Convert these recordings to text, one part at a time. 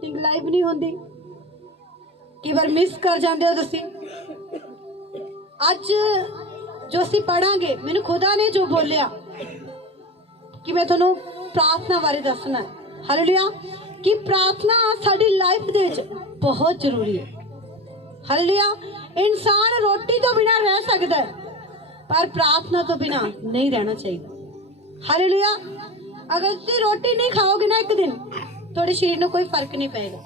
Meeting live नहीं होंदी, कई बार मिस कर जाते हो तुसी। अज जो असी पढ़ांगे, मैनू खुदा ने जो बोलिया कि मैं तुहानू प्रार्थना बारे दसना है। हालेलुया, कि प्रार्थना साडी लाइफ दे विच बहुत जरूरी है। हालेलुया, इंसान रोटी तो बिना रह सकता है, पर प्रार्थना तो बिना नहीं रहना चाहिए। हालेलुया, अगर तुम रोटी नहीं खाओगे ना एक दिन, थोड़े शरीर में कोई फर्क नहीं पड़ेगा।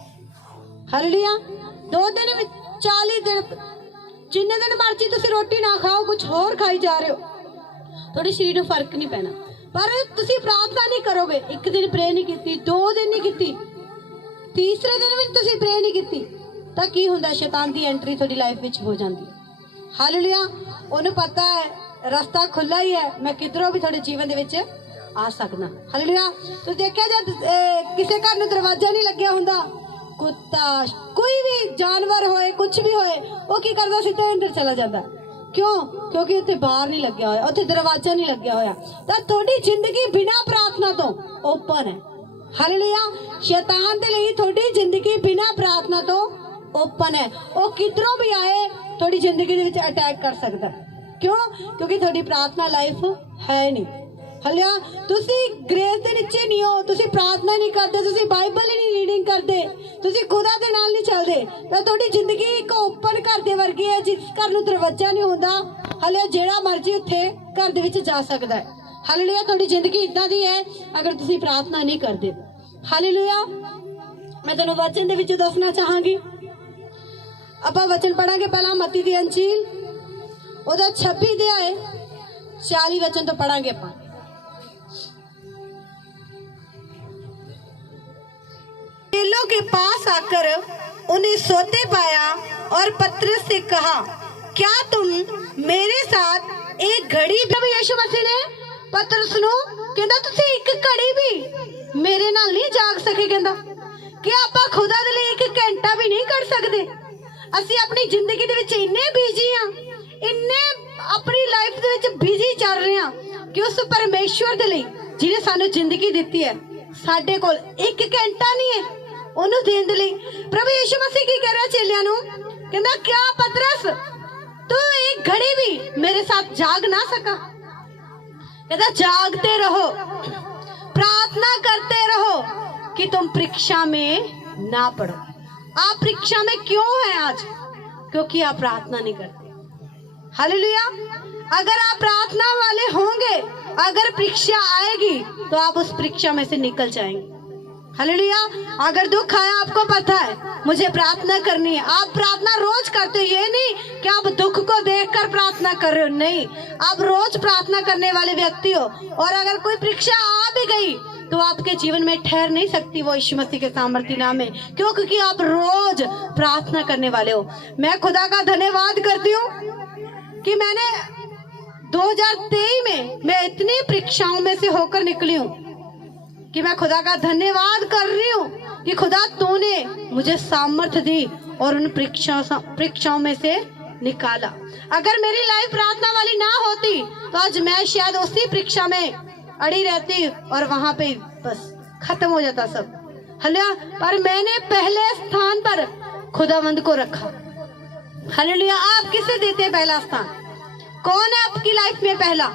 हालेलुया, 2 दिन 40 दिन जिन्ने दिन मर्जी तुम रोटी ना खाओ, कुछ होर खाई जा रहे हो, थोड़े शरीर में फर्क नहीं पैना। पर तुम प्रार्थना नहीं करोगे, एक दिन प्रे नहीं की, 2 दिन नहीं की, तीसरे दिन भी तुम प्रे नहीं की, तो की होंदा, शैतान की एंट्री थोड़ी लाइफ में हो जाती। हालेलुया, उन्हें पता है रास्ता खुला ही है, मैं किधरों भी थोड़े जीवन दे विच आ सकना। हालेलुया, तो देखा जब किसी घर में दरवाजा नहीं लग्या हुंदा, कुत्ता कोई भी जानवर होए कुछ भी होए, वो की करदा सीधा अंदर चला जाता। क्यों? क्योंकि उत्ते बाहर नहीं लग्या होया, उत्ते दरवाजा नहीं लग्या होया। तो थोड़ी जिंदगी बिना प्रार्थना तो ओपन है। हालेलुया, शैतान दे लई थोड़ी जिंदगी बिना प्रार्थना तो ओपन है। वो किधरों भी आए थोड़ी जिंदगी दे विच अटैक कर सकता है। क्यों? क्योंकि थोड़ी प्रार्थना लाइफ है नहीं। हालेलुया, तुसी ग्रेस दे नीचे नहीं हो, तुसी प्रार्थना नहीं करते, तुसी बाइबल ही नहीं रीडिंग करते, तुसी खुदा दे नाल नहीं चलदे, तो थोड़ी जिंदगी एक ओपन घर दे वर्गी है, जिस घर नूं दरवाजा नहीं हुंदा। हालेलुया, जेड़ा मर्जी उत्थे घर दे विच जा सकदा है। हालेलुया, थोड़ी जिंदगी इदां दी है अगर तुसी प्रार्थना नहीं करते। हालेलुया, मैं तुहानूं वचन दे विच दसना चाहांगी। आपां वचन पढ़ांगे, पहला मत्ती दी अंजील ओदा 26 अध्याय 40 वचन तो पढ़ांगे आपां। चेलों के पास आकर उन्हें सोते पाया और पतरस से कहा, क्या तुम मेरे साथ एक घड़ी भी? यीशु मसीह ने पतरस नूं कहंदा, तुसीं एक घड़ी भी मेरे नाल नहीं जाग सके। कहंदा कि आपां खुदा दे लई एक घंटा भी नहीं कर सकदे। असीं अपनी जिंदगी दे विच इन्ने बिजी हां, इन्ने अपनी लाइफ दे विच बिजी चल रहे हां कि उस परमेश्वर दे लई जिन्हें सानू जिंदगी दित्ती है, साडे कोल एक घंटा नहीं है ਉਹਨੂੰ ਦੇਣ ਦੇ ਲਈ। प्रभु यीशु मसीह की कह रहा चेलियां नूं, कहंदा क्या पतरस तू एक घड़ी भी मेरे साथ जाग ना सका? कहता जागते रहो, प्रार्थना करते रहो कि तुम परीक्षा में ना पड़ो। आप परीक्षा में क्यों हैं आज? क्योंकि आप प्रार्थना नहीं करते। हालेलुया, अगर आप प्रार्थना वाले होंगे, अगर परीक्षा आएगी तो आप उस परीक्षा में से निकल जाएंगे। हालेलुया, अगर दुख आया, आपको पता है मुझे प्रार्थना करनी है, आप प्रार्थना रोज करते हो। ये नहीं कि आप दुख को देखकर प्रार्थना कर रहे हो, नहीं, आप रोज प्रार्थना करने वाले व्यक्ति हो। और अगर कोई परीक्षा आ भी गई तो आपके जीवन में ठहर नहीं सकती वो यीशु मसीह के सामर्थ्य नाम में। क्यों? क्योंकि आप रोज प्रार्थना करने वाले हो। मैं खुदा का धन्यवाद करती हूँ कि मैंने 2023 में मैं इतनी परीक्षाओं में से होकर निकली हूँ कि मैं खुदा का धन्यवाद कर रही हूँ कि खुदा तूने मुझे सामर्थ्य दी और उन परीक्षाओं में से निकाला। अगर मेरी लाइफ प्रार्थना वाली ना होती तो आज मैं शायद उसी परीक्षा में अड़ी रहती और वहां पे बस खत्म हो जाता सब। हालेलुया, पर मैंने पहले स्थान पर खुदावंद को रखा। हालेलुया, आप किसे देते हैं पहला स्थान? कौन है आपकी लाइफ में पहला?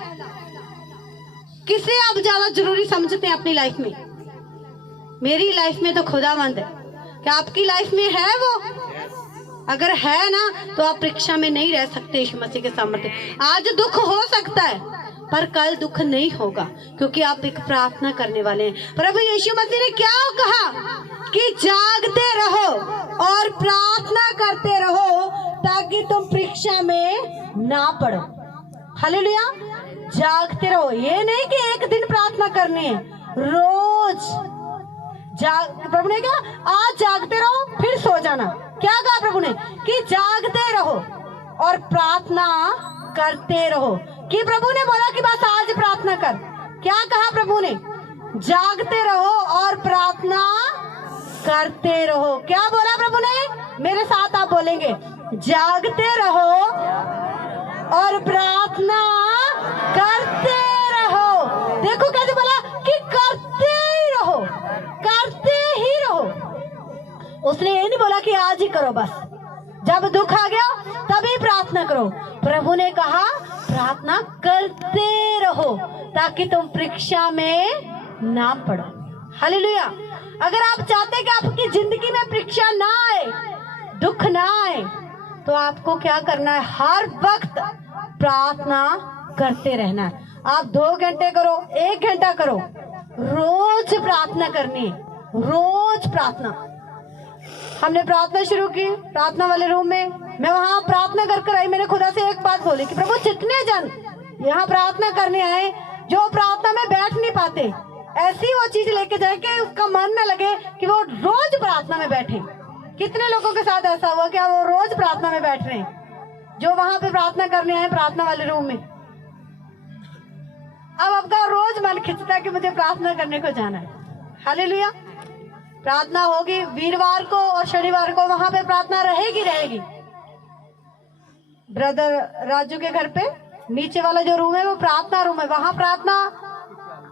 किसे आप ज्यादा जरूरी समझते हैं अपनी लाइफ में? मेरी लाइफ में तो खुदावंद है। क्या आपकी लाइफ में है वो? अगर है ना तो आप परीक्षा में नहीं रह सकते यीशु मसीह के सामर्थ्य। आज दुख हो सकता है पर कल दुख नहीं होगा, क्योंकि आप एक प्रार्थना करने वाले हैं। प्रभु यीशु मसीह ने क्या कहा कि जागते रहो और प्रार्थना करते रहो ताकि तुम परीक्षा में ना पड़ो। हालेलुया, जागते रहो। ये नहीं कि एक दिन प्रार्थना करनी है, रोज प्रभु ने कहा आज जागते रहो फिर सो जाना। क्या कहा प्रभु ने? कि जागते रहो और प्रार्थना करते रहो। कि प्रभु ने बोला कि बस आज प्रार्थना कर? क्या कहा प्रभु ने? जागते रहो और प्रार्थना करते रहो। क्या बोला प्रभु ने? मेरे साथ आप बोलेंगे, जागते रहो और प्रार्थना करते रहो। देखो कैसे बोला कि करते ही रहो, करते ही रहो। उसने ये नहीं बोला कि आज ही करो, बस जब दुख आ गया तभी प्रार्थना करो। प्रभु ने कहा प्रार्थना करते रहो ताकि तुम परीक्षा में ना पड़ो। हालेलुया। अगर आप चाहते कि आपकी जिंदगी में परीक्षा ना आए, दुख ना आए, तो आपको क्या करना है? हर वक्त प्रार्थना करते रहना है। आप 2 घंटे करो, 1 घंटा करो, रोज प्रार्थना करनी है, रोज प्रार्थना। हमने प्रार्थना शुरू की प्रार्थना वाले रूम में, मैं वहां प्रार्थना कर आई। मैंने खुदा से एक बात बोली कि प्रभु जितने जन यहाँ प्रार्थना करने आए जो प्रार्थना में बैठ नहीं पाते, ऐसी वो चीज लेके जाए कि उसका मन न लगे कि वो रोज प्रार्थना में बैठे। कितने लोगों के साथ ऐसा हुआ क्या वो रोज प्रार्थना में बैठ रहे हैं जो वहां पे प्रार्थना करने आए प्रार्थना वाले रूम में? अब आपका रोज मन खिंचता है कि मुझे प्रार्थना करने को जाना है। हालेलुया। प्रार्थना होगी वीरवार को और शनिवार को, वहां पे प्रार्थना रहेगी। ब्रदर राजू के घर पे नीचे वाला जो रूम है वो प्रार्थना रूम है, वहां प्रार्थना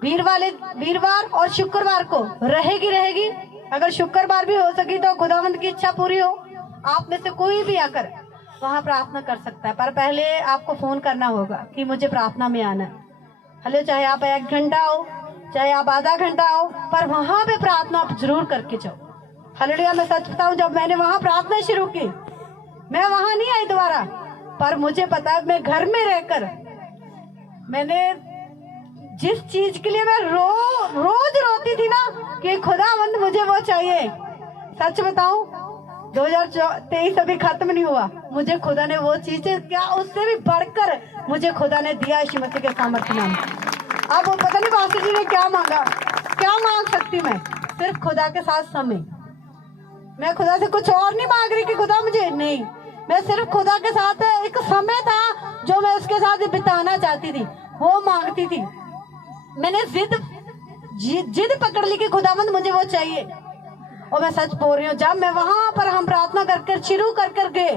वीरवार और शुक्रवार को रहेगी। अगर शुक्रवार भी हो सकी तो खुदावंद की इच्छा पूरी हो, आप में से कोई भी आकर वहां प्रार्थना कर सकता है, पर पहले आपको फोन करना होगा कि मुझे प्रार्थना में आना है। हले चाहे आप 1 घंटा हो, चाहे आप आधा घंटा हो, पर वहां पे प्रार्थना आप जरूर करके जाओ। हालेलुया। मैं सच बताऊं, जब मैंने वहां प्रार्थना शुरू की, मैं वहां नहीं आई दोबारा, पर मुझे पता है मैं घर में रहकर मैंने जिस चीज के लिए मैं रोज रोती थी ना कि खुदावंद मुझे वो चाहिए, सच बताऊं 2023 अभी खत्म नहीं हुआ, मुझे खुदा ने वो चीज क्या उससे भी बढ़कर मुझे खुदा ने दिया यीशु मसीह के सामर्थ्य नाम। अब वो पता नहीं पास्टर जी ने क्या मांगा, क्या मांग सकती मैं? सिर्फ खुदा के साथ समय। मैं खुदा से कुछ और नहीं मांग रही कि खुदा मुझे, नहीं, मैं सिर्फ खुदा के साथ एक समय था जो मैं उसके साथ बिताना चाहती थी, वो मांगती थी। मैंने जिद पकड़ ली कि खुदावंद मुझे वो चाहिए। और मैं सच बोल रही हूँ, जब मैं वहां पर हम प्रार्थना कर शुरू कर गए,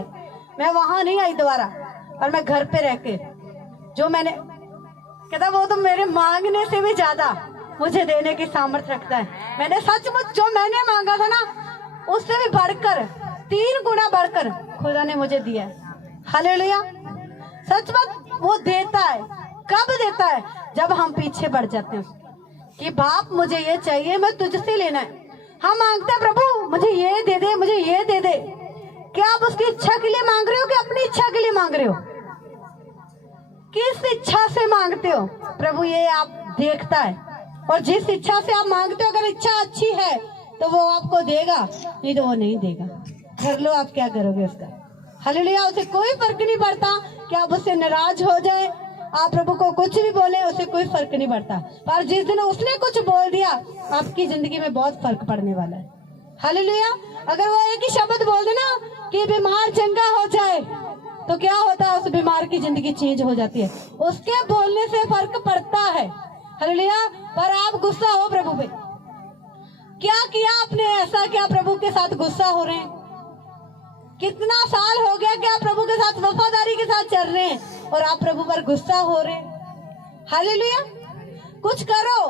मैं वहां नहीं आई दोबारा, और मैं घर पे रह के जो मैंने कहता वो तो मेरे मांगने से भी ज्यादा मुझे देने की सामर्थ्य रखता है। मैंने सचमुच जो मैंने मांगा था ना उससे भी बढ़कर 3 गुना बढ़कर खुदा ने मुझे दिया है। हालेलुया। सच बात, वो देता है। कब देता है? जब हम पीछे बढ़ जाते हैं कि बाप मुझे ये चाहिए, मैं तुझसे लेना है। हम मांगते हैं प्रभु मुझे ये दे दे, मुझे ये दे दे। क्या आप उसकी इच्छा के लिए मांग रहे हो कि अपनी इच्छा के लिए मांग रहे हो? किस इच्छा से मांगते हो? प्रभु ये आप देखता है, और जिस इच्छा से आप मांगते हो, अगर इच्छा अच्छी है तो वो आपको देगा, नहीं तो वो नहीं देगा। कर लो, आप क्या करोगे उसका? हालेलुया। उसे कोई फर्क नहीं पड़ता कि आप उससे नाराज हो जाए, आप प्रभु को कुछ भी बोले, उसे कोई फर्क नहीं पड़ता। पर जिस दिन उसने कुछ बोल दिया, आपकी जिंदगी में बहुत फर्क पड़ने वाला है। हालेलुया। अगर वो एक ही शब्द बोल देना कि बीमार चंगा हो जाए, तो क्या होता है? उस बीमार की जिंदगी चेंज हो जाती है। उसके बोलने से फर्क पड़ता है। हालेलुया। पर आप गुस्सा हो प्रभु पे, क्या किया आपने ऐसा कि आप प्रभु के साथ गुस्सा हो रहे हैं? कितना साल हो गया कि आप प्रभु के साथ वफादारी के साथ चल रहे हैं और आप प्रभु पर गुस्सा हो रहे हैं। हालेलुया। कुछ करो,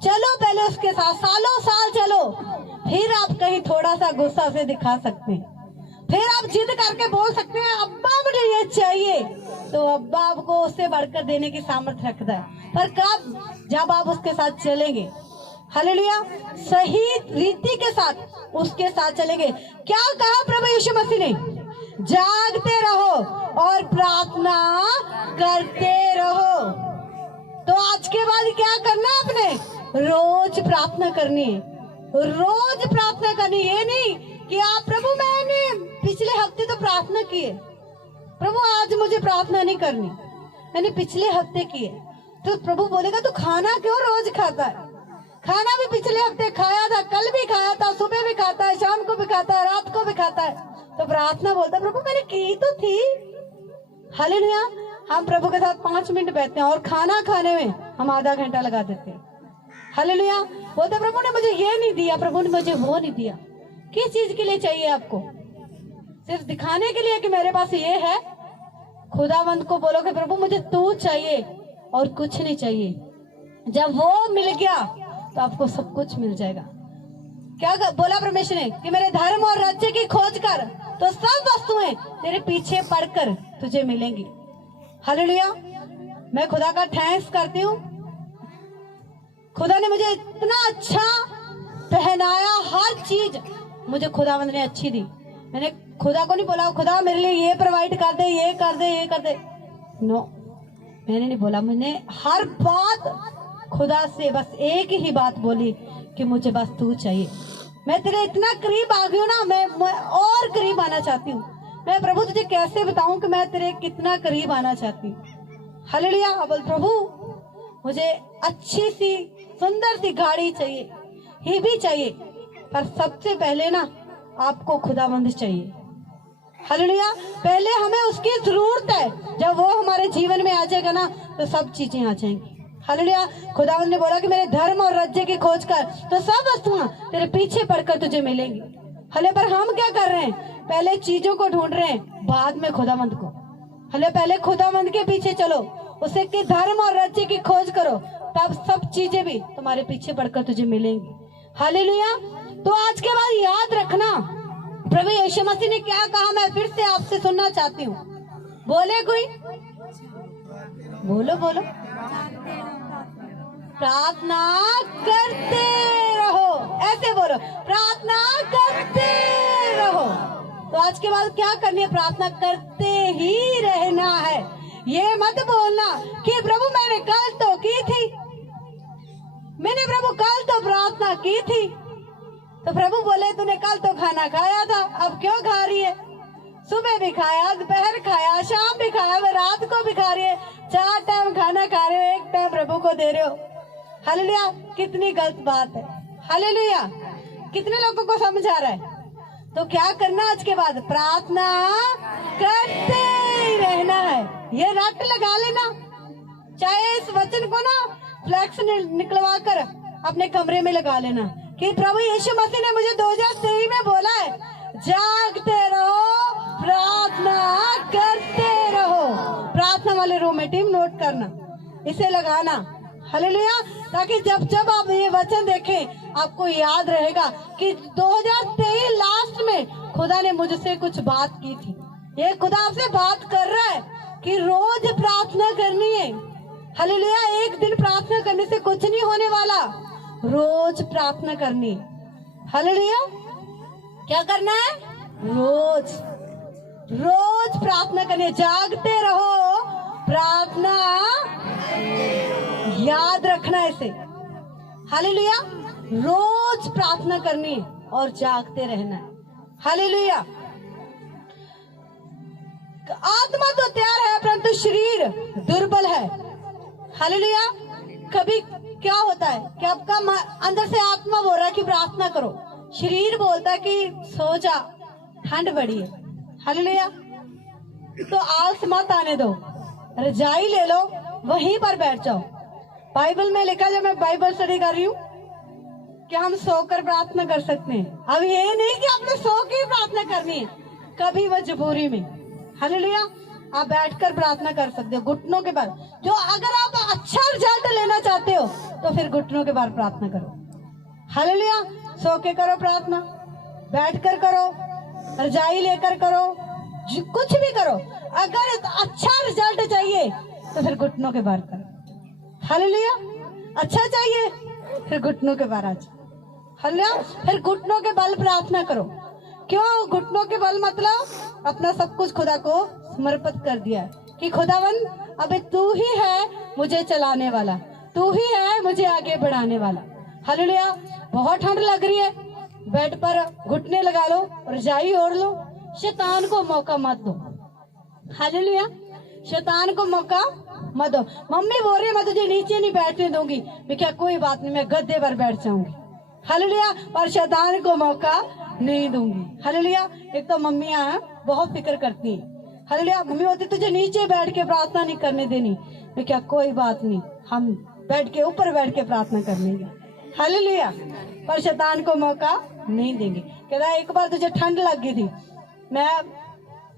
चलो पहले उसके साथ, सालों साल चलो, फिर आप कहीं थोड़ा सा गुस्सा से दिखा सकते हैं, फिर आप जिद करके बोल सकते हैं अब्बा मुझे ये चाहिए, तो अब्बा आपको उससे बढ़कर देने की सामर्थ्य रखता है। पर कब? जब आप उसके साथ चलेंगे। हालेलुया। सही रीति के साथ उसके साथ चलेंगे। क्या कहा प्रभु यीशु मसीह ने? जागते रहो और प्रार्थना करते रहो। तो आज के बाद क्या करना है? आपने रोज प्रार्थना करनी है, रोज प्रार्थना करनी। ये नहीं कि आप प्रभु मैंने पिछले हफ्ते तो प्रार्थना की है, प्रभु आज मुझे प्रार्थना नहीं करनी, मैंने पिछले हफ्ते की है। तो प्रभु बोलेगा तू खाना क्यों रोज खाता है? खाना भी पिछले हफ्ते खाया था, कल भी खाया था, सुबह भी खाता है, शाम को भी खाता है, रात को भी खाता है। तो प्रार्थना बोलता प्रभु मैंने की तो थी। हालेलुया। हम प्रभु के साथ 5 मिनट बैठते हैं और खाना खाने में हम आधा घंटा लगा देते हैं। हालेलुया। बोलते प्रभु ने मुझे ये नहीं दिया, प्रभु ने मुझे वो नहीं दिया। किस चीज के लिए चाहिए आपको? सिर्फ दिखाने के लिए कि मेरे पास ये है? खुदावंद को बोलो कि प्रभु मुझे तू चाहिए और कुछ नहीं चाहिए। जब वो मिल गया तो आपको सब कुछ मिल जाएगा। क्या बोला परमेश्वर ने कि मेरे धर्म और राज्य की खोज कर तो सब वस्तुएं तेरे पीछे पड़कर तुझे मिलेंगी। हालेलुया। मैं खुदा का थैंक्स करती हूँ। खुदा ने मुझे इतना अच्छा पहनाया, हर चीज मुझे खुदावंद ने अच्छी दी। मैंने खुदा को नहीं बोला खुदा मेरे लिए ये प्रोवाइड कर दे, ये कर दे, ये कर दे। नो, मैंने नहीं बोला। मैंने हर बात खुदा से बस एक ही बात बोली कि मुझे बस तू चाहिए। मैं तेरे इतना करीब आ गई हूँ ना, मैं और करीब आना चाहती हूँ। मैं प्रभु तुझे कैसे बताऊं कि मैं तेरे कितना करीब आना चाहती हूँ। हालेलुया। बोल प्रभु मुझे अच्छी सी सुंदर सी गाड़ी चाहिए, ही भी चाहिए, पर सबसे पहले ना आपको खुदावंद चाहिए। हालेलुया। पहले हमें उसकी जरूरत है। जब वो हमारे जीवन में आ जाएगा ना तो सब चीजें आ जाएंगी। हालेलुया। खुदावंद ने बोला कि मेरे धर्म और राज्य की खोज कर तो सब वस्तुएं तेरे पीछे पड़कर तुझे मिलेंगी। हले पर हम क्या कर रहे हैं? पहले चीजों को ढूंढ रहे हैं, बाद में खुदावंद को। हले पहले खुदावंद के पीछे चलो, उसे के धर्म और राज्य की खोज करो, तब सब चीजें भी तुम्हारे पीछे पड़कर तुझे मिलेंगी। हालेलुया। तो आज के बाद याद रखना प्रभु यीशु मसीह ने क्या कहा, मैं फिर से आपसे सुनना चाहती हूँ। बोले कोई? बोलो बोलो। प्रार्थना करते रहो, ऐसे बोलो, प्रार्थना करते रहो। तो आज के बाद क्या करनी है? प्रार्थना करते ही रहना है। ये मत बोलना कि प्रभु मैंने कल तो की थी, मैंने प्रभु कल तो प्रार्थना की थी। तो प्रभु बोले तूने कल तो खाना खाया था, अब क्यों खा रही है? सुबह भी खाया, दोपहर खाया, शाम भी खाया, वह रात को भी खा रही है। 4 टाइम खाना खा रहे हो, 1 टाइम प्रभु को दे रहे हो। हालेलुया। कितनी गलत बात है। हालेलुया। कितने लोगों को समझ आ रहा है? तो क्या करना आज के बाद? प्रार्थना करते ही रहना है। ये रट लगा लेना। चाहे इस वचन को ना फ्लैक्स निकलवा कर अपने कमरे में लगा लेना कि प्रभु यीशु मसीह ने मुझे 2023 में बोला है, जागते रहो, प्रार्थना करते रहो। प्रार्थना वाले रूम में टीम नोट करना, इसे लगाना। हालेलुया। ताकि जब जब आप ये वचन देखें आपको याद रहेगा कि 2023 लास्ट में खुदा ने मुझसे कुछ बात की थी। ये खुदा आपसे बात कर रहा है कि रोज प्रार्थना करनी है। हालेलुया। एक दिन प्रार्थना करने से कुछ नहीं होने वाला, रोज प्रार्थना करनी। हालेलुया। क्या करना है? रोज रोज प्रार्थना करनी। जागते रहो, प्रार्थना याद रखना इसे। हालेलुया। रोज प्रार्थना करनी और जागते रहना है। हालेलुया। आत्मा तो तैयार है परंतु शरीर दुर्बल है। हालेलुया। कभी क्या होता है कि आपका अंदर से आत्मा बोल रहा है कि प्रार्थना करो, शरीर बोलता है कि सो जा, ठंड बड़ी है। हालेलुया। तो आलस मत आने दो, रजाई ले लो, वहीं पर बैठ जाओ। बाइबल में लिखा, जब मैं बाइबल स्टडी कर रही हूँ, कि हम सोकर प्रार्थना कर सकते हैं। अब ये नहीं कि आपने सो के प्रार्थना करनी है, कभी मजबूरी में। हालेलुया। आप बैठकर प्रार्थना कर सकते हो घुटनों के बल। जो अगर आप अच्छा रिजल्ट लेना चाहते हो तो फिर घुटनों के बल प्रार्थना करो। हालेलुया। सो के करो प्रार्थना, बैठकर करो, रजाई लेकर करो, कुछ भी करो। अगर अच्छा रिजल्ट चाहिए तो फिर घुटनों के बल करो। हालेलुया। अच्छा चाहिए फिर घुटनों के बल आ जाओ। हालेलुया। फिर घुटनों के बल प्रार्थना करो। क्यों घुटनों के बल? मतलब अपना सब कुछ खुदा को समर्पित कर दिया कि खुदावन अबे तू ही है मुझे चलाने वाला, तू ही है मुझे आगे बढ़ाने वाला। हालेलुया। बहुत ठंड लग रही है, बेड पर घुटने लगा लो, रजाई ओढ़ लो, शैतान को मौका मत दो। हालेलुया। शैतान को मौका मत दो। मम्मी बोल रही है मैं तुझे नीचे नहीं बैठने दूंगी, मैं क्या, कोई बात नहीं, मैं गद्दे पर बैठ जाऊंगी। हालेलुया। पर शैतान को मौका नहीं दूंगी। हालेलुया। एक तो मम्मियां बहुत फिक्र करती हैं। हालेलुया। मम्मी बोलती तुझे नीचे बैठ के प्रार्थना नहीं करने देनी, मैं क्या, कोई बात नहीं, हम बैठ के ऊपर बैठ के प्रार्थना कर लेंगे। हालेलुया। पर शैतान को मौका नहीं देंगे। कहता एक बार तुझे ठंड लग गई थी, मैं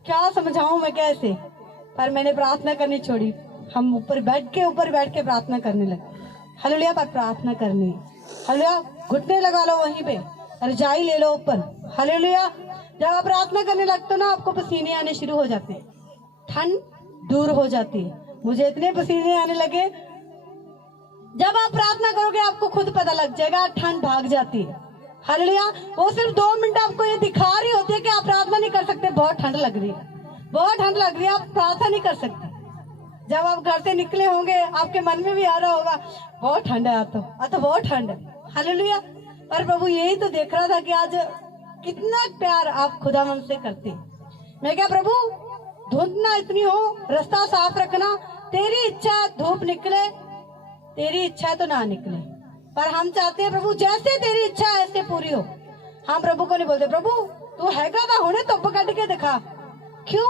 क्या समझाऊं मैं कैसे, पर मैंने प्रार्थना करनी छोड़ी, हम ऊपर बैठ के प्रार्थना करने लगे। हालेलुया। पर प्रार्थना करनी। हालेलुया। घुटने लगा लो वहीं पे, रजाई ले लो ऊपर। हालेलुया। जब आप प्रार्थना करने लगते हो ना, आपको पसीने आने शुरू हो जाते हैं, ठंड दूर हो जाती है। मुझे इतने पसीने आने लगे, जब आप प्रार्थना करोगे आपको खुद पता लग जाएगा, ठंड भाग जाती है। हालेलुया। वो सिर्फ 2 मिनट आपको ये दिखा रही होती है कि आप प्रार्थना नहीं कर सकते, बहुत ठंड लग रही है, बहुत ठंड लग रही है, आप प्रार्थना नहीं कर सकते। जब आप घर से निकले होंगे आपके मन में भी आ रहा होगा बहुत ठंड है, तो बहुत ठंड है। हालेलुया। और प्रभु यही तो देख रहा था कि आज कितना प्यार आप खुदावंद से करते। मैं क्या प्रभु, धुंध ना इतनी हो, रास्ता साफ रखना, तेरी इच्छा धूप निकले, तेरी इच्छा तो ना निकले, पर हम चाहते हैं प्रभु जैसे तेरी इच्छा ऐसे पूरी हो। हम प्रभु को नहीं बोलते प्रभु तू हैगा था होने तो कट के दिखा, क्यों?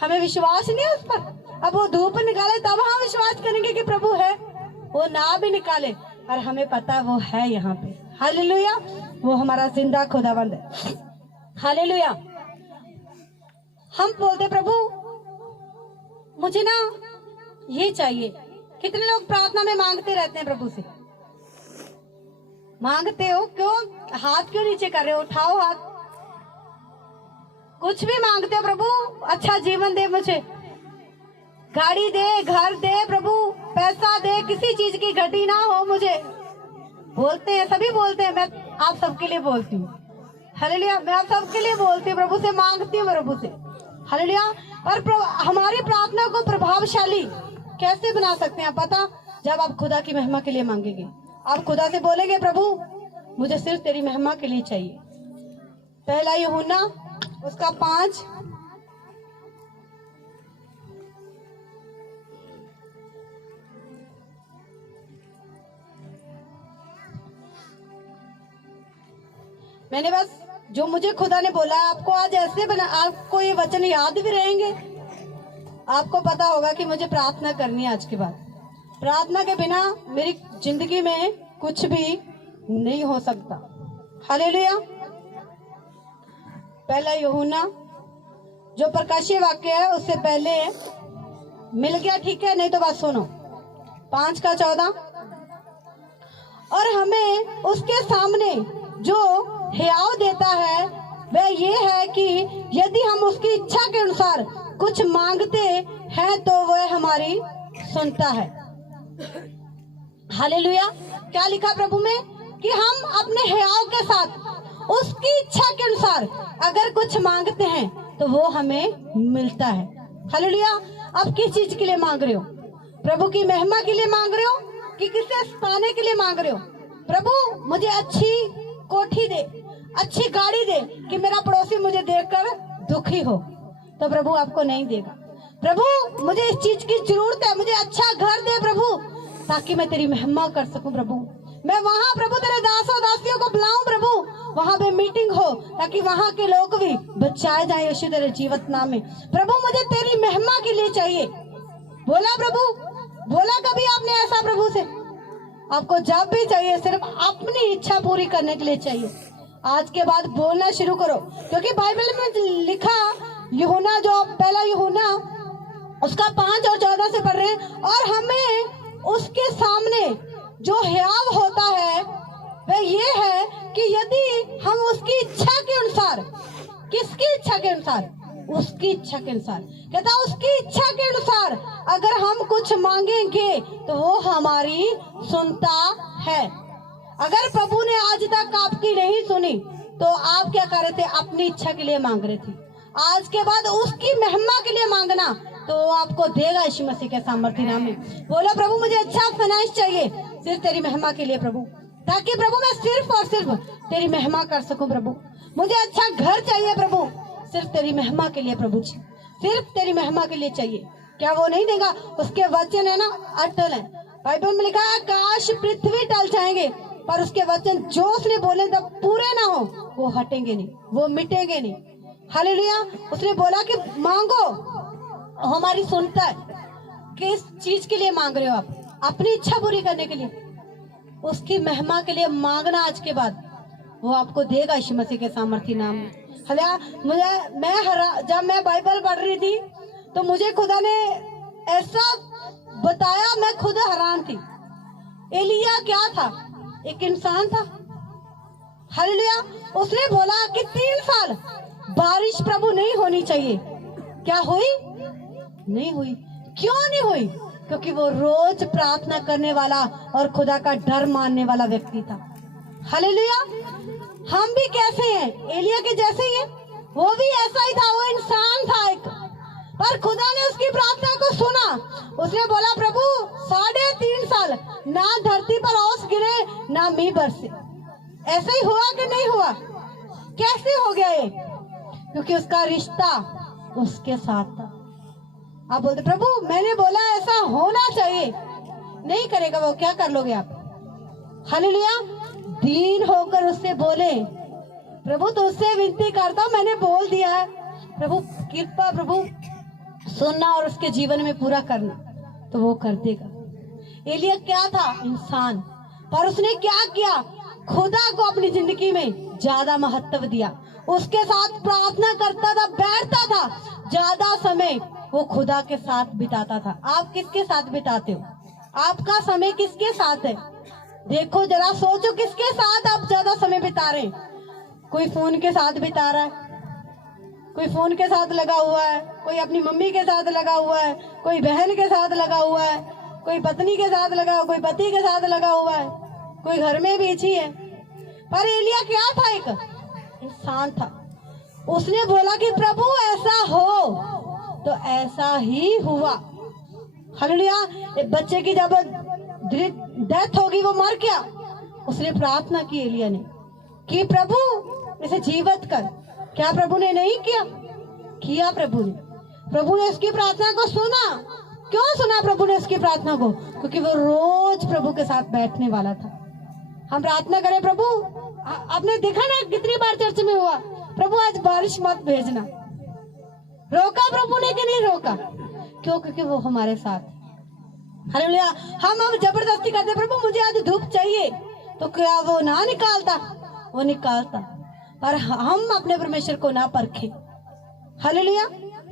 हमें विश्वास नहीं है उस पर। अब वो धूप निकाले तब हम विश्वास करेंगे कि प्रभु है, वो ना भी निकाले और हमें पता वो है यहाँ पे। हालेलुया। वो हमारा जिंदा खुदावंद है। हालेलुया। हम बोलते प्रभु मुझे ना ये चाहिए। कितने लोग प्रार्थना में मांगते रहते हैं प्रभु से, मांगते हो, क्यों हाथ क्यों नीचे कर रहे हो? उठाओ हाथ। कुछ भी मांगते हो प्रभु, अच्छा जीवन दे मुझे, गाड़ी दे, घर दे प्रभु, पैसा दे, किसी चीज की घटी ना हो मुझे। बोलते हैं, सभी बोलते हैं, मैं आप सबके लिए बोलती हूँ। हालेलुया। मैं आप सबके लिए बोलती हूँ, प्रभु से मांगती हूँ, प्रभु से। हालेलुया। और हमारी प्रार्थना को प्रभावशाली कैसे बना सकते हैं आप पता? जब आप खुदा की महिमा के लिए मांगेंगे, आप खुदा से बोलेंगे प्रभु मुझे सिर्फ तेरी महिमा के लिए चाहिए। पहला यूहन्ना उसका 5 मैंने बस जो मुझे खुदा ने बोला आपको आज ऐसे बना, आपको ये वचन याद भी रहेंगे। आपको पता होगा कि मुझे प्रार्थना करनी है आज के बाद। प्रार्थना के बिना मेरी जिंदगी में कुछ भी नहीं हो सकता। हालेलुया। पहला यूहन्ना जो प्रकाशीय वाक्य है उससे पहले मिल गया, ठीक है? नहीं तो बात सुनो, 5:14। और हमें उसके सामने जो हियाव देता है वह ये है कि यदि हम उसकी इच्छा के अनुसार कुछ मांगते हैं तो वह हमारी सुनता है। हालेलुया। क्या लिखा प्रभु में कि हम अपने हियाव के साथ उसकी इच्छा के अनुसार अगर कुछ मांगते हैं तो वो हमें मिलता है। हालेलुया। आप किस चीज के लिए मांग रहे हो? प्रभु की महिमा के लिए मांग रहे हो कि किसे पाने के लिए मांग रहे हो? प्रभु मुझे अच्छी कोठी दे, अच्छी गाड़ी दे कि मेरा पड़ोसी मुझे देखकर दुखी हो, तो प्रभु आपको नहीं देगा। प्रभु मुझे इस चीज की जरूरत है, मुझे अच्छा घर दे प्रभु ताकि मैं तेरी महिमा कर सकूं। प्रभु मैं वहाँ प्रभु तेरे दासों दासियों को बुलाऊं प्रभु, वहाँ पे मीटिंग हो ताकि वहाँ के लोग भी बचाए जाए यीशु तेरे जीवित नाम में। प्रभु मुझे तेरी महिमा के लिए चाहिए। बोला प्रभु, बोला कभी आपने ऐसा प्रभु से? आपको जब भी चाहिए सिर्फ अपनी इच्छा पूरी करने के लिए चाहिए। आज के बाद बोलना शुरू करो, क्योंकि बाइबल में लिखा, यूहन्ना जो पहला यूहन्ना उसका 5 और 14 से पढ़ रहे हैं, और हमें उसके सामने जो हियाव होता है वह ये है कि यदि हम उसकी इच्छा के अनुसार, किसकी इच्छा के अनुसार? उसकी इच्छा के अनुसार। कहता उसकी इच्छा के अनुसार अगर हम कुछ मांगेंगे तो वो हमारी सुनता है। अगर प्रभु ने आज तक आपकी नहीं सुनी तो आप क्या कर रहे थे? अपनी इच्छा के लिए मांग रहे थे। आज के बाद उसकी महिमा के लिए मांगना तो वो आपको देगा यीशु मसीह के सामर्थ्य नाम में। बोला प्रभु मुझे अच्छा फाइनेंस चाहिए सिर्फ तेरी महिमा के लिए प्रभु, ताकि प्रभु मैं सिर्फ और सिर्फ तेरी महिमा कर सकूं। प्रभु मुझे अच्छा घर चाहिए प्रभु, सिर्फ तेरी महिमा के लिए प्रभु जी, सिर्फ तेरी महिमा के लिए चाहिए। क्या वो नहीं देगा? उसके वचन है ना अटल है। बाइबल में लिखा है आकाश पृथ्वी टल जाएंगे पर उसके वचन जो उसने बोले तब पूरे ना हो वो हटेंगे नहीं, वो मिटेंगे नहीं। हालेलुया। उसने बोला कि मांगो, हमारी सुनता है। किस चीज के लिए मांग रहे हो आप? अपनी इच्छा पूरी करने के लिए, उसकी महिमा के लिए मांगना। आज के बाद वो आपको देगा यीशु मसीह के सामर्थ्य नाम में। जब मैं बाइबल पढ़ रही थी तो मुझे खुदा ने ऐसा बताया, मैं खुद हैरान थी। एलिया क्या था? एक इंसान था। हालेलुया। उसने बोला कि 3 साल बारिश प्रभु नहीं होनी चाहिए। क्या हुई? नहीं हुई। क्यों नहीं हुई? क्योंकि वो रोज प्रार्थना करने वाला और खुदा का डर मानने वाला व्यक्ति था। हालेलुया। हम भी कैसे हैं? एलिया के जैसे ही हैं। वो भी ऐसा ही था, वो इंसान था एक, पर खुदा ने उसकी प्रार्थना को सुना। उसने बोला प्रभु 3.5 साल ना धरती पर ओस गिरे ना मींह बरसे। ऐसा ही हुआ कि नहीं हुआ? कैसे हो गया ये? क्योंकि उसका रिश्ता उसके साथ था। आप बोलते प्रभु मैंने बोला ऐसा होना चाहिए, नहीं करेगा वो, क्या कर लोगे आप? हालेलुया। दीन होकर उससे बोले प्रभु तुझसे विनती करता हूं, मैंने बोल दिया है, प्रभु कृपा प्रभु सुनना और उसके जीवन में पूरा करना, तो वो कर देगा। एलिया क्या था? इंसान। पर उसने क्या किया? खुदा को अपनी जिंदगी में ज्यादा महत्व दिया। उसके साथ प्रार्थना करता था, बैठता था, ज्यादा समय वो खुदा के साथ बिताता था। आप किसके साथ बिताते हो? आपका समय किसके साथ है? देखो जरा, सोचो किसके साथ आप ज्यादा समय बिता रहे हैं? कोई फोन के साथ बिता रहा है, कोई फोन के साथ लगा हुआ है, कोई अपनी मम्मी के साथ लगा हुआ है, कोई बहन के साथ लगा हुआ है, कोई पत्नी के साथ लगा, कोई पति के साथ लगा हुआ है, कोई घर में बीची है। पर एलिया क्या था? एक इंसान था। उसने बोला कि प्रभु ऐसा हो, तो ऐसा ही हुआ। हालेलुया। एक बच्चे की जब डेथ होगी, वो मर गया, उसने प्रार्थना की एलिया ने कि प्रभु इसे जीवित कर। क्या प्रभु ने नहीं किया? किया प्रभु ने। प्रभु ने उसकी प्रार्थना को सुना। क्यों सुना प्रभु ने उसकी प्रार्थना को? क्योंकि वो रोज प्रभु के साथ बैठने वाला था। हम प्रार्थना करें प्रभु, आपने देखा ना कितनी बार चर्च में हुआ, प्रभु आज बारिश मत भेजना। रोका प्रभु ने कि नहीं रोका? क्यों? क्योंकि वो हमारे साथ। हालेलुया। हम जबरदस्ती करते प्रभु मुझे आज धूप चाहिए, तो क्या वो ना निकालता? वो निकालता। पर हम अपने परमेश्वर को ना परखें। हालेलुया।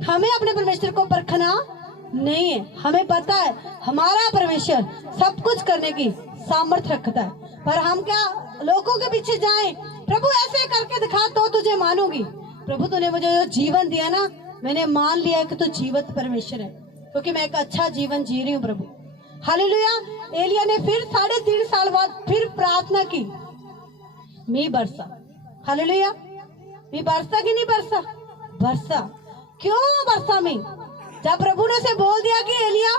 हमें अपने परमेश्वर को परखना नहीं है। हमें पता है हमारा परमेश्वर सब कुछ करने की सामर्थ्य रखता है, पर हम क्या लोगों के पीछे जाएं? प्रभु ऐसे करके दिखा तो तुझे मानूंगी। प्रभु तूने मुझे जो जीवन दिया ना, मैंने मान लिया कि तू जीवित परमेश्वर है, क्योंकि मैं एक अच्छा जीवन जी रही हूँ प्रभु। हालेलुया। एलिया ने फिर 3.5 साल बाद फिर प्रार्थना की, मींह बरसा। हालेलुया। मींह बरसा कि नहीं बरसा? बरसा। क्यों बरसा मींह? जब प्रभु ने उसे बोल दिया कि एलिया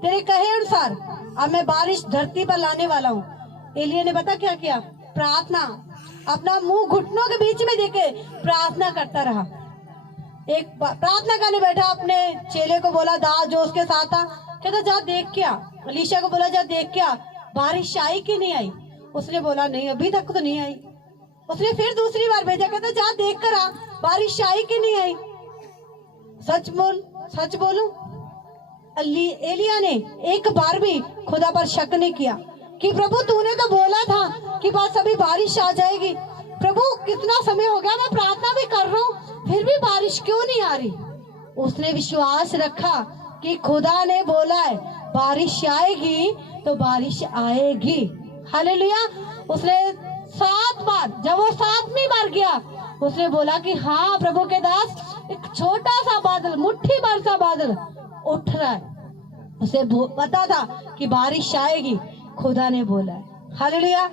तेरे कहे अनुसार अब मैं बारिश धरती पर लाने वाला हूँ, एलिया ने पता क्या किया? प्रार्थना। अपना मुंह घुटनों के बीच में देके प्रार्थना करता रहा। एक प्रार्थना करने बैठा, अपने चेले को बोला दास जो उसके साथ था, कहता जा देख क्या। अलीशा को बोला जा देख क्या बारिश आई कि नहीं आई? उसने बोला नहीं अभी तक तो नहीं आई। उसने फिर दूसरी बार भेजा, कहता जा देख कर आ बारिश आई कि नहीं आई। सच बोलूं, एलिया ने एक बार भी खुदा पर शक नहीं किया कि प्रभु तूने तो बोला था कि बस अभी बारिश आ जाएगी। प्रभु कितना समय हो गया मैं प्रार्थना भी कर रहा हूँ, फिर भी बारिश क्यों नहीं आ रही? उसने विश्वास रखा कि खुदा ने बोला है बारिश आएगी तो बारिश आएगी। हालेलुया। उसने 7 बार, जब वो 7वीं बार गया, उसने बोला कि हाँ प्रभु के दास, एक छोटा सा बादल, मुट्ठी भर सा बादल उठ रहा है। उसे पता था कि बारिश आएगी, खुदा ने बोला है। हालेलुया।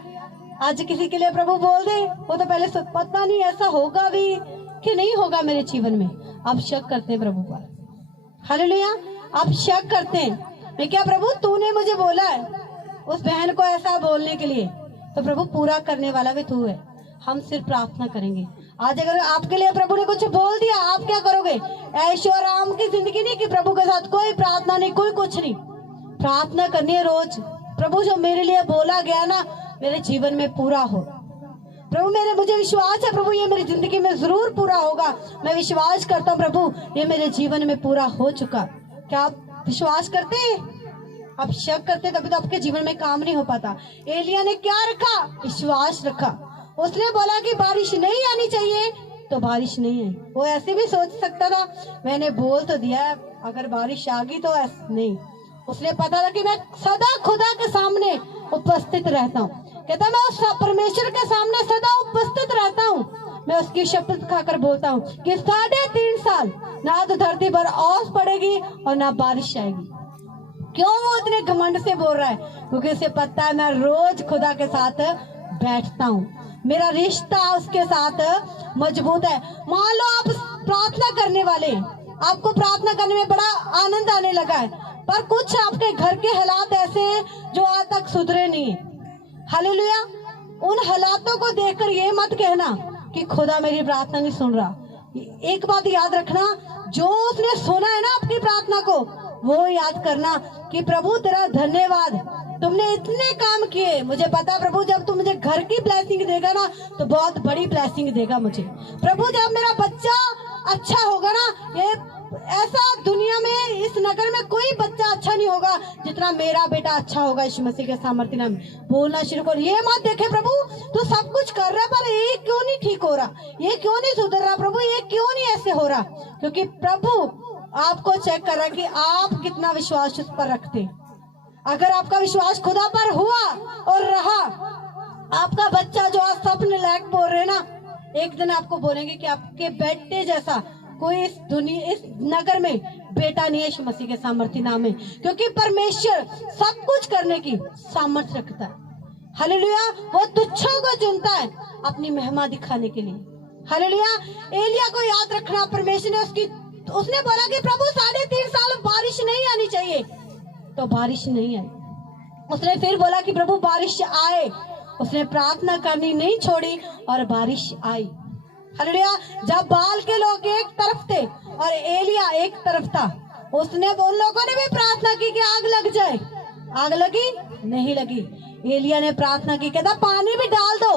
आज किसी के लिए प्रभु बोल दे, वो तो पहले पता नहीं ऐसा होगा भी कि नहीं होगा मेरे जीवन में, अब शक करते हैं प्रभु पर। हालेलुया। आप शक करते हैं, मैं क्या प्रभु तूने मुझे बोला है उस बहन को ऐसा बोलने के लिए, तो प्रभु पूरा करने वाला भी तू है। हम सिर्फ प्रार्थना करेंगे। आज अगर आपके लिए प्रभु ने कुछ बोल दिया, आप क्या करोगे? ऐशो आराम की जिंदगी नहीं कि प्रभु के साथ कोई प्रार्थना नहीं, कोई कुछ नहीं। प्रार्थना करनी है रोज। प्रभु जो मेरे लिए बोला गया ना, मेरे जीवन में पूरा हो। प्रभु मुझे विश्वास है प्रभु ये मेरी जिंदगी में जरूर पूरा होगा। मैं विश्वास करता हूँ प्रभु ये मेरे जीवन में पूरा हो चुका। क्या आप विश्वास करते हैं? आप शक करते तभी तो आपके जीवन में काम नहीं हो पाता। एलिया ने क्या रखा? विश्वास रखा। उसने बोला कि बारिश नहीं आनी चाहिए तो बारिश नहीं आई। वो ऐसे भी सोच सकता था मैंने बोल तो दिया है, अगर बारिश आ गई तो ऐसे नहीं। उसने पता था कि मैं सदा खुदा के सामने उपस्थित रहता हूँ। कहता मैं उस परमेश्वर के सामने सदा उपस्थित रहता हूँ। मैं उसकी शपथ खाकर बोलता हूँ कि 3.5 साल ना तो धरती पर ओस पड़ेगी और ना बारिश आएगी। क्यों वो इतने घमंड से बोल रहा है? क्योंकि उसे पता है मैं रोज खुदा के साथ बैठता हूँ, मेरा रिश्ता उसके साथ मजबूत है। मान लो आप प्रार्थना करने वाले, आपको प्रार्थना करने में बड़ा आनंद आने लगा है, पर कुछ आपके घर के हालात ऐसे हैं जो आज तक सुधरे नहीं है। हालेलुया। उन हालातों को देखकर ये मत कहना कि खुदा मेरी प्रार्थना नहीं सुन रहा। एक बात याद रखना, जो उसने सुना है ना आपकी प्रार्थना को, वो याद करना कि प्रभु तेरा धन्यवाद, तुमने इतने काम किए। मुझे पता प्रभु जब तू मुझे घर की ब्लेसिंग देगा ना तो बहुत बड़ी ब्लेसिंग देगा मुझे। प्रभु जब मेरा बच्चा अच्छा होगा ना, ये ऐसा दुनिया में इस नगर में कोई बच्चा अच्छा नहीं होगा जितना मेरा बेटा अच्छा होगा। यीशु मसीह के सामर्थ्य नाम बोलना शुरू कर। ये मत देखे प्रभु तू सब कुछ कर रहा है पर ये क्यों नहीं ठीक हो रहा, ये क्यों नहीं सुधर रहा, प्रभु ये क्यों नहीं ऐसे हो रहा। क्योंकि प्रभु आपको चेक कर रहा है कि आप कितना विश्वास उस पर रखते। अगर आपका विश्वास खुदा पर हुआ और रहा, आपका बच्चा जो आज सपने लायक बोल रहे ना, एक दिन आपको बोलेंगे कि आपके बेटे जैसा कोई इस दुनिया इस नगर में बेटा नहीं है यीशु मसीह के सामर्थ्य नाम में। क्योंकि परमेश्वर सब कुछ करने की सामर्थ्य रखता है। हालेलुया। वो तुच्छों को चुनता है अपनी महिमा दिखाने के लिए। हालेलुया। एलिया को याद रखना, परमेश्वर ने उसने बोला कि प्रभु 3.5 साल बारिश नहीं आनी चाहिए, तो बारिश नहीं आई। उसने फिर बोला कि प्रभु बारिश आए। उसने प्रार्थना करनी नहीं छोड़ी और बारिश आई। हालेलुया। जब बाल के लोग एक तरफ थे और एलिया एक तरफ था, उसने उन लोगों ने भी प्रार्थना की कि आग लग जाए। आग लगी? नहीं लगी। एलिया ने प्रार्थना की, कहता पानी भी डाल दो,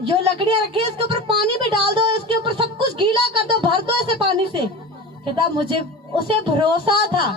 जो लकड़ियां रखी है इसके ऊपर पानी भी डाल दो, इसके ऊपर सब कुछ गीला कर दो, भर दो ऐसे पानी से। कहता मुझे उसे भरोसा था